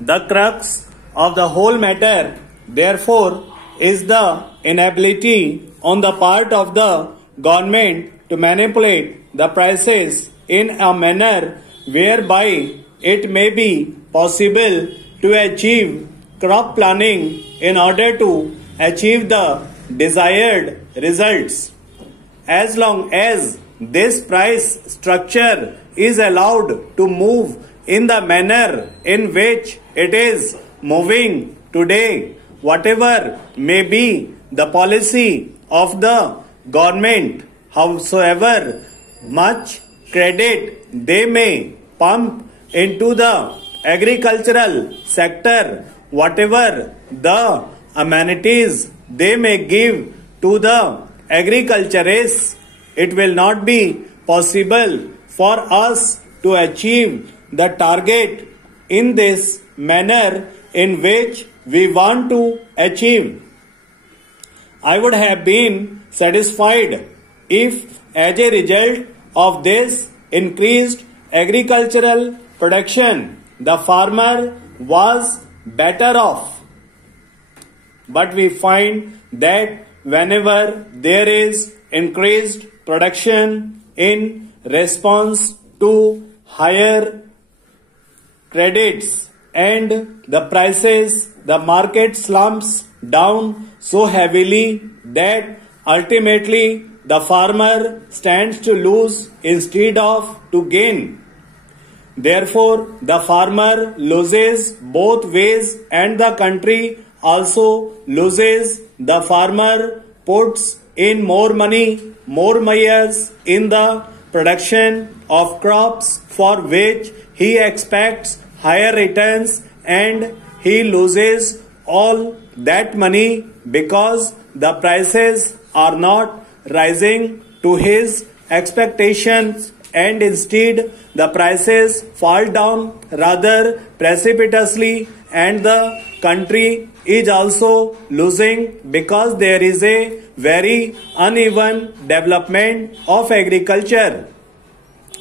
The crux of the whole matter, therefore, is the inability on the part of the government to manipulate the prices in a manner whereby it may be possible to achieve crop planning in order to achieve the desired results. As long as this price structure is allowed to move in the manner in which it is moving today, whatever may be the policy of the government, howsoever much credit they may pump into the agricultural sector, whatever the amenities they may give to the agriculturists, it will not be possible for us to achieve the target in this manner in which we want to achieve. I would have been satisfied if, as a result of this increased agricultural production, the farmer was better off. But we find that whenever there is increased production in response to higher credits and the prices, the market slumps down so heavily that ultimately the farmer stands to lose instead of to gain. Therefore, the farmer loses both ways and the country also loses. The farmer puts in more money, more years in the production of crops for which he expects higher returns, and he loses all that money because the prices are not rising to his expectations, and instead the prices fall down rather precipitously, and the country is also losing because there is a very uneven development of agriculture.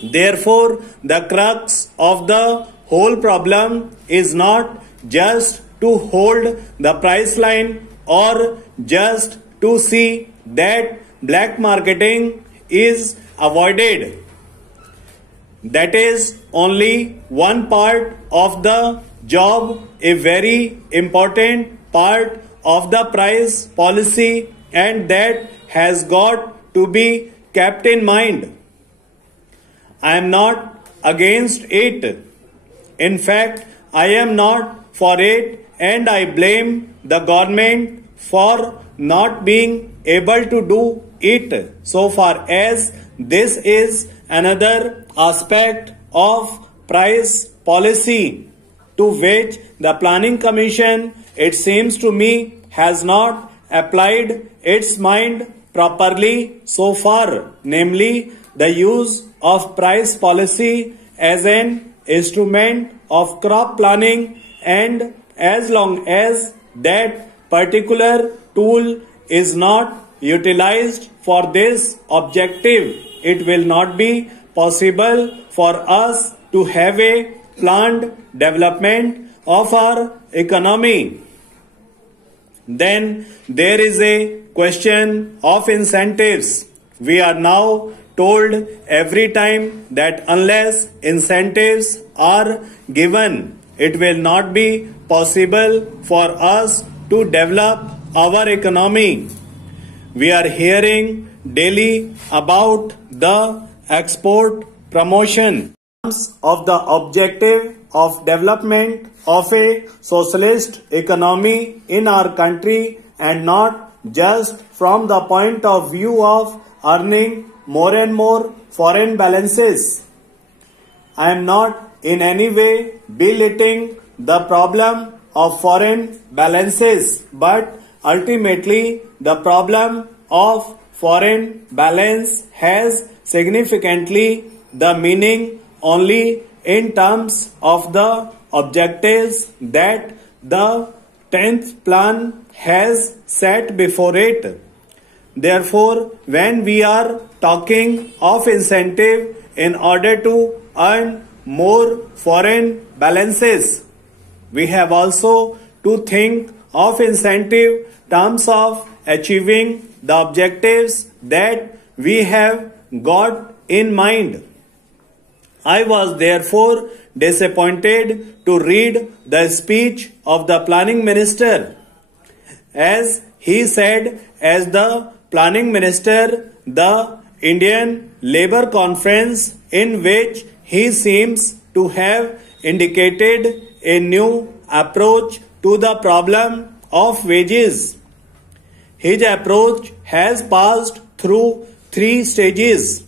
Therefore, the crux of the whole problem is not just to hold the price line or just to see that black marketing is avoided. That is only one part of the job, a very important part of the price policy, and that has got to be kept in mind. I am not against it. In fact, I am not for it, and I blame the government for not being able to do it, so far as this is another aspect of price policy to which the Planning Commission, it seems to me, has not applied its mind properly so far, namely the use of price policy as an instrument of crop planning, and as long as that particular tool is not utilized for this objective, it will not be possible for us to have a planned development of our economy. Then there is a question of incentives. We are now told every time that unless incentives are given, it will not be possible for us to develop our economy. We are hearing daily about the export promotion of the objective of development of a socialist economy in our country, and not just from the point of view of earning more and more foreign balances. I am not in any way belittling the problem of foreign balances, but ultimately the problem of foreign balance has significantly the meaning only in terms of the objectives that the 10th plan has set before it. Therefore, when we are talking of incentive in order to earn more foreign balances, we have also to think of incentive terms of achieving the objectives that we have got in mind. I was therefore disappointed to read the speech of the planning minister. As he said, as the planning minister, the Indian Labour Conference, in which he seems to have indicated a new approach to the problem of wages. His approach has passed through 3 stages.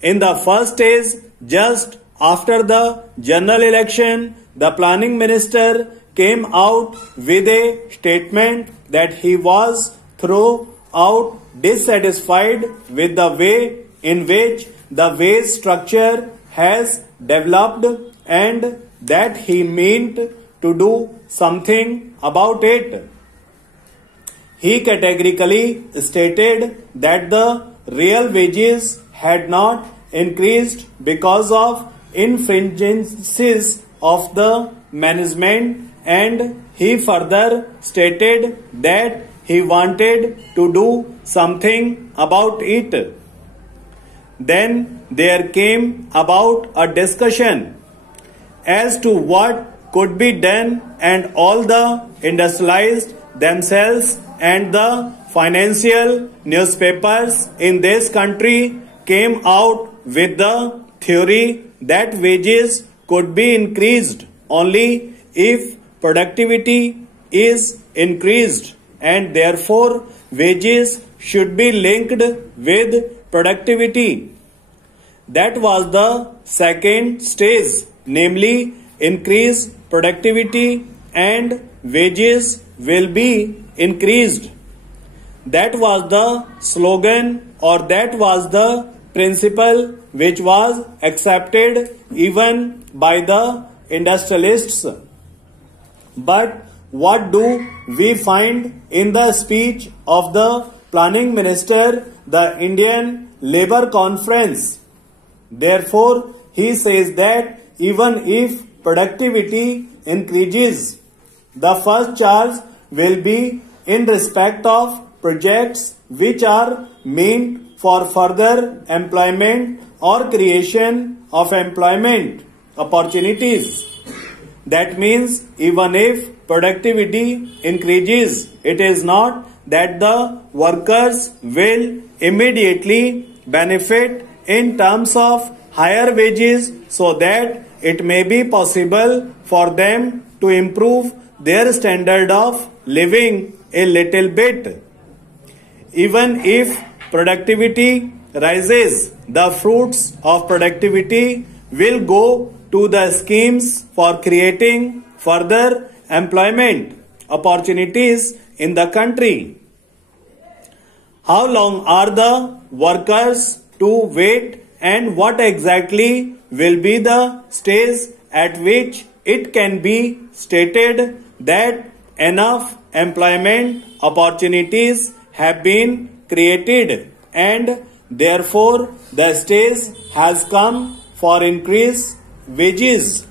In the first stage, just after the general election, the planning minister came out with a statement that he was throughout dissatisfied with the way in which the wage structure has developed and that he meant to do something about it. He categorically stated that the real wages had not increased because of infringencies of the management, and he further stated that he wanted to do something about it. Then there came about a discussion as to what could be done, and all the industrialized themselves and the financial newspapers in this country came out with the theory that wages could be increased only if productivity is increased, and therefore wages should be linked with productivity. That was the second stage, namely increase productivity and wages will be increased. That was the slogan, or that was the principle which was accepted even by the industrialists. But what do we find in the speech of the planning minister, the Indian Labour Conference? Therefore, he says that even if productivity increases, the first charge will be in respect of projects which are meant for further employment or creation of employment opportunities. That means even if productivity increases, it is not that the workers will immediately benefit in terms of higher wages, so that it may be possible for them to improve their standard of living a little bit. Even if productivity rises, the fruits of productivity will go to the schemes for creating further employment opportunities in the country. How long are the workers to wait, and what exactly will be the stage at which it can be stated that enough employment opportunities have been created and therefore the stage has come for increased wages?